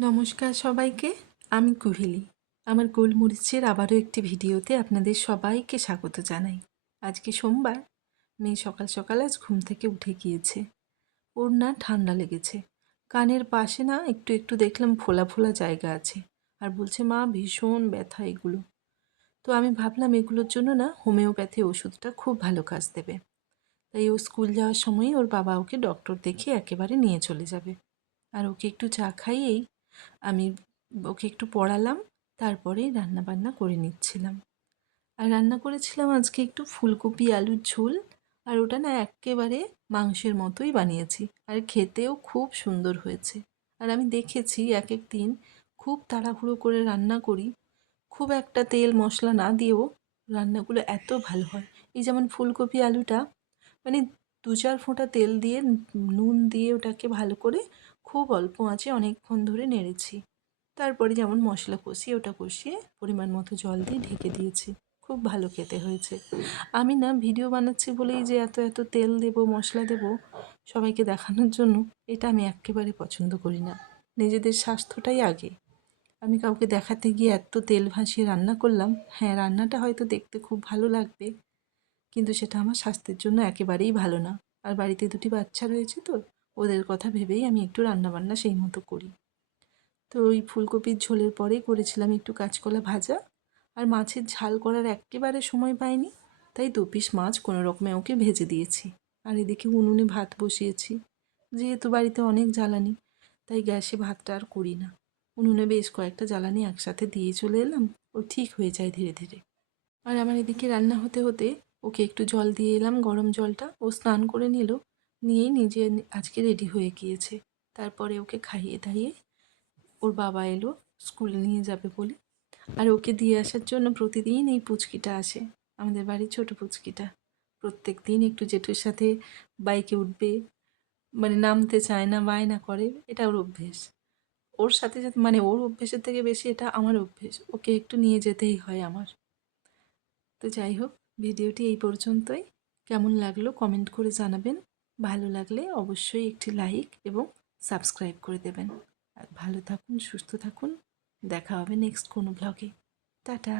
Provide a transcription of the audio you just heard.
নমস্কার সবাইকে। আমি কুহেলি। আমার গোলমরিচের আবারও একটি ভিডিওতে আপনাদের সবাইকে স্বাগত জানাই। আজকে সোমবার। মেয়ে সকাল সকাল আজ ঘুম থেকে উঠে গিয়েছে। ওর না ঠান্ডা লেগেছে। কানের পাশে না একটু একটু দেখলাম ফোলা ফোলা জায়গা আছে। আর বলছে মা ভীষণ ব্যথা এগুলো। তো আমি ভাবলাম এগুলোর জন্য না হোমিওপ্যাথি ওষুধটা খুব ভালো কাজ দেবে। তাই ও স্কুল যাওয়ার সময় ওর বাবা ওকে ডক্টর দেখিয়ে একেবারে নিয়ে চলে যাবে। আর ওকে একটু চা খাইয়েই আমি ওকে একটু পড়ালাম, তারপরেই রান্নাবান্না করে নিচ্ছিলাম। আর রান্না করেছিলাম আজকে একটু ফুলকপি আলুর ঝোল। আর ওটা না এক্কেবারে মাংসের মতোই বানিয়েছি, আর খেতেও খুব সুন্দর হয়েছে। আর আমি দেখেছি এক এক দিন খুব তাড়াহুড়ো করে রান্না করি, খুব একটা তেল মশলা না দিয়েও রান্নাগুলো এত ভালো হয়। এই যেমন ফুলকপি আলুটা মানে ২-৪ ফোঁটা তেল দিয়ে নুন দিয়ে ওটাকে ভালো করে খুব অল্প আঁচে অনেকক্ষণ ধরে নেড়েছি। তারপরে যেমন মশলা কষিয়ে ওটা কষিয়ে পরিমাণ মতো জল দিয়ে ঢেকে দিয়েছি। খুব ভালো খেতে হয়েছে। আমি না ভিডিও বানাচ্ছি বলেই যে এত এত তেল দেবো মশলা দেবো সবাইকে দেখানোর জন্য, এটা আমি এক্কেবারে পছন্দ করি না। নিজেদের স্বাস্থ্যটাই আগে। আমি কাউকে দেখাতে গিয়ে এত তেল ভাসিয়ে রান্না করলাম। হ্যাঁ, রান্নাটা হয়তো দেখতে খুব ভালো লাগবে, কিন্তু সেটা আমার স্বাস্থ্যের জন্য একেবারেই ভালো না। আর বাড়িতে ২টি বাচ্চা রয়েছে, তো ওদের কথা ভেবেই আমি একটু রান্নাবান্না সেই মতো করি। তো ওই ফুলকপির ঝোলের পরেই করেছিলাম একটু কাঁচকলা ভাজা। আর মাছের ঝাল করার এক্কেবারে সময় পাইনি, তাই ২ পিস মাছ কোনো রকমে ওকে ভেজে দিয়েছি। আর এদিকে উনুনে ভাত বসিয়েছি। যেহেতু বাড়িতে অনেক জ্বালানি, তাই গ্যাসে ভাতটা আর করি না। উনুনে বেশ কয়েকটা জ্বালানি একসাথে দিয়ে চলে এলাম, ও ঠিক হয়ে যায় ধীরে ধীরে। আর আমার এদিকে রান্না হতে হতে ওকে একটু জল দিয়ে এলাম, গরম জলটা। ও স্নান করে নিল, নিয়েই নিজে আজকে রেডি হয়ে গিয়েছে। তারপরে ওকে খাইয়ে দাইয়ে ওর বাবা এলো স্কুলে নিয়ে যাবে বলে। আর ওকে দিয়ে আসার জন্য প্রতিদিন এই পুচকিটা আসে, আমাদের বাড়ির ছোট পুচকিটা। প্রত্যেক দিন একটু জেঠুর সাথে বাইকে উঠবে, মানে নামতে চায় না, বায়না করে। এটা ওর অভ্যেস। ওর সাথে সাথে মানে ওর অভ্যেসের থেকে বেশি এটা আমার অভ্যেস, ওকে একটু নিয়ে যেতেই হয় আমার। তো যাই হোক, ভিডিওটি এই পর্যন্তই। কেমন লাগলো কমেন্ট করে জানাবেন। ভালো লাগলে অবশ্যই একটি লাইক এবং সাবস্ক্রাইব করে দেবেন। আর ভালো থাকুন, সুস্থ থাকুন। দেখা হবে নেক্সট কোনো ব্লগে। টাটা।